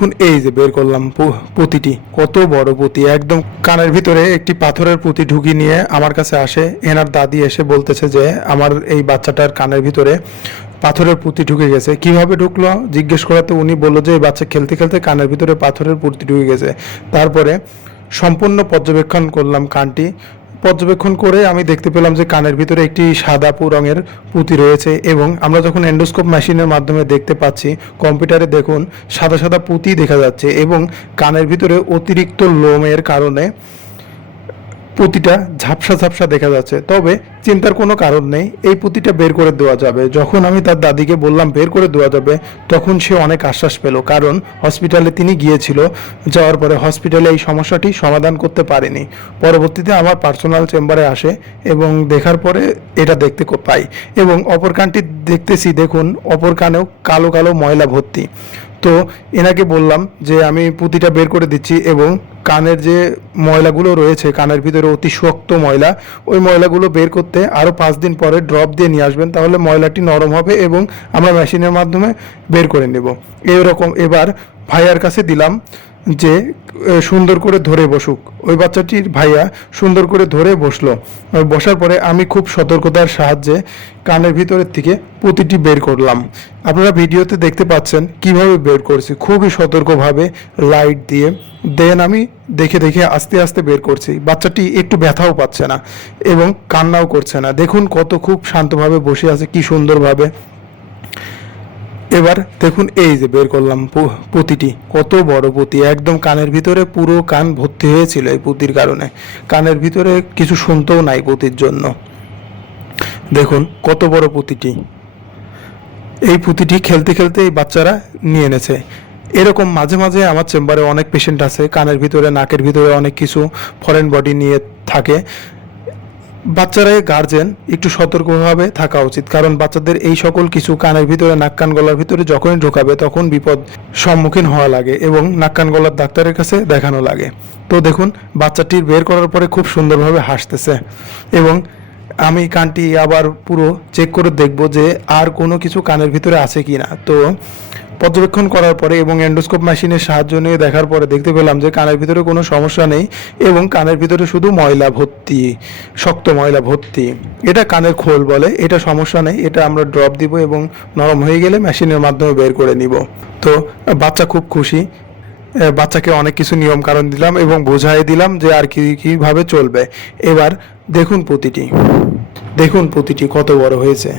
দেখুন এই যে বের করলাম পুঁতিটি, কত বড় পুঁতি, একদম কানের ভিতরে একটি পাথরের পুঁতি ঢুকিয়ে নিয়ে আমার কাছে আসে। এনার দাদি এসে বলতেছে যে আমার এই বাচ্চাটার কানের ভিতরে পাথরের পুঁতি ঢুকে গেছে। কিভাবে ঢুকলো জিজ্ঞেস করাতে উনি বললো যে এই বাচ্চা খেলতে খেলতে কানের ভিতরে পাথরের পুঁতি ঢুকে গেছে। তারপরে সম্পূর্ণ পর্যবেক্ষণ করলাম কানটি। পর্যবেক্ষণ করে আমি দেখতে পেলাম যে কানের ভিতরে একটি সাদা রঙের পুঁতি রয়েছে, এবং আমরা যখন এন্ডোস্কোপ মেশিনের মাধ্যমে দেখতে পাচ্ছি কম্পিউটারে, দেখুন সাদা সাদা পুঁতি দেখা যাচ্ছে, এবং কানের ভিতরে অতিরিক্ত লোমের কারণে পুঁতিটা ঝাপসা ঝাপসা দেখা যাচ্ছে। তবে চিন্তার কোনো কারণ নেই, এই পুঁতিটা বের করে দেওয়া যাবে। যখন আমি তার দাদিকে বললাম বের করে দেওয়া যাবে, তখন সে অনেক আশ্বাস পেল, কারণ হসপিটালে তিনি গিয়েছিল, যাওয়ার পরে হসপিটালে এই সমস্যাটি সমাধান করতে পারেনি। পরবর্তীতে আমার পার্সোনাল চেম্বারে আসে এবং দেখার পরে এটা দেখতে পাই, এবং অপর কানটি দেখতেছি, দেখুন অপর কানেও কালো কালো ময়লা ভর্তি। তো এনাকে বললাম যে আমি পুঁতিটা বের করে দিচ্ছি, এবং কানের যে ময়লাগুলো রয়েছে কানের ভিতরে অতি শক্ত ময়লা, ওই ময়লাগুলো বের করতে আরও 5 দিন পরে ড্রপ দিয়ে নিয়ে আসবেন, তাহলে ময়লাটি নরম হবে এবং আমরা মেশিনের মাধ্যমে বের করে নেব। এরকম এবার ভাইয়ার কাছে দিলাম যে সুন্দর করে ধরে বসুক। ওই বাচ্চাটির ভাইয়া সুন্দর করে ধরে বসলো। বসার পরে আমি খুব সতর্কতার সাহায্যে কানের ভিতরের থেকে পুঁতিটি বের করলাম। আপনারা ভিডিওতে দেখতে পাচ্ছেন কিভাবে বের করছি, খুবই সতর্কভাবে লাইট দিয়ে। দেন আমি দেখে দেখে আস্তে আস্তে বের করছি। বাচ্চাটি একটু ব্যথাও পাচ্ছে না এবং কান্নাও করছে না। দেখুন কত খুব শান্তভাবে বসে আছে, কি সুন্দরভাবে। এবার দেখুন এই যে বের করলাম পুঁতিটি, কত বড় পুঁতি, একদম কানের ভিতরে পুরো কান ভর্তি হয়েছিল এই পুঁতির কারণে। কানের ভিতরে কিছু শুনতেও নাই পুঁতির জন্য। দেখুন কত বড় পুঁতিটি। এই পুঁতিটি খেলতে খেলতে এই বাচ্চারা নিয়ে এনেছে। এরকম মাঝে মাঝে আমার চেম্বারে অনেক পেশেন্ট আছে, কানের ভিতরে নাকের ভিতরে অনেক কিছু ফরেন বডি নিয়ে থাকে। বাচ্চারা গার্জেন একটু সতর্কভাবে থাকা উচিত, কারণ বাচ্চাদের এই সকল কিছু কানের ভিতরে নাক কান গলার ভিতরে যখনই ঢোকাবে তখন বিপদ সম্মুখীন হওয়া লাগে এবং নাক কান গলার ডাক্তারের কাছে দেখানো লাগে। তো দেখুন বাচ্চাটির বের করার পরে খুব সুন্দরভাবে হাসতেছে, এবং আমি কানটি আবার পুরো চেক করে দেখব যে আর কোনো কিছু কানের ভিতরে আছে কি না। তো পর্যবেক্ষণ করার পরে এবং এন্ডোস্কোপ মেশিনের সাহায্য নিয়ে দেখার পরে দেখতে পেলাম যে কানের ভিতরে কোনো সমস্যা নেই, এবং কানের ভিতরে শুধু ময়লা ভর্তি, শক্ত ময়লা ভর্তি। এটা কানের খোল বলে, এটা সমস্যা নেই, এটা আমরা ড্রপ দিব এবং নরম হয়ে গেলে মেশিনের মাধ্যমে বের করে নিব। তো বাচ্চা খুব খুশি। বাচ্চাকে অনেক কিছু নিয়ম কারণ দিলাম এবং বোঝাই দিলাম যে আর কীভাবে চলবে। এবার দেখুন পুঁতিটি, দেখুন পুঁতিটি কত বড় হয়েছে।